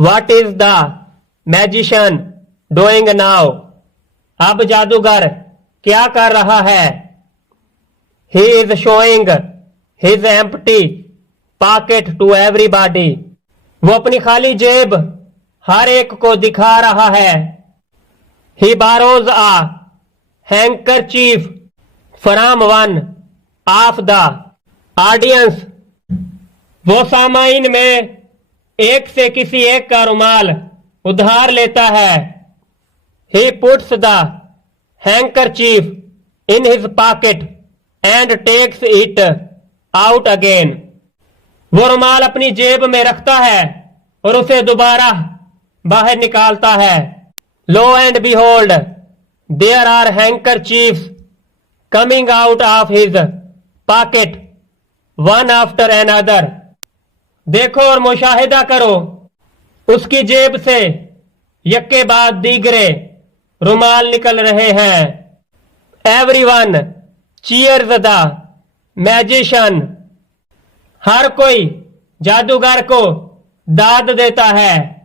What is the magician doing now? अब जादूगर क्या कर रहा है? He is showing his empty pocket to everybody. वो अपनी खाली जेब हर एक को दिखा रहा है. He borrows a handkerchief from one of the audience. वो सामाइन में एक से किसी एक का रुमाल उधार लेता है. He puts the handkerchief in his pocket and takes it out again. वो रुमाल अपनी जेब में रखता है और उसे दोबारा बाहर निकालता है. Lo and behold, there are handkerchiefs coming out of his pocket, one after another. देखो और मुशाहिदा करो, उसकी जेब से यक्के बाद दीगरे रुमाल निकल रहे हैं. Everyone cheers the magician. हर कोई जादूगर को दाद देता है.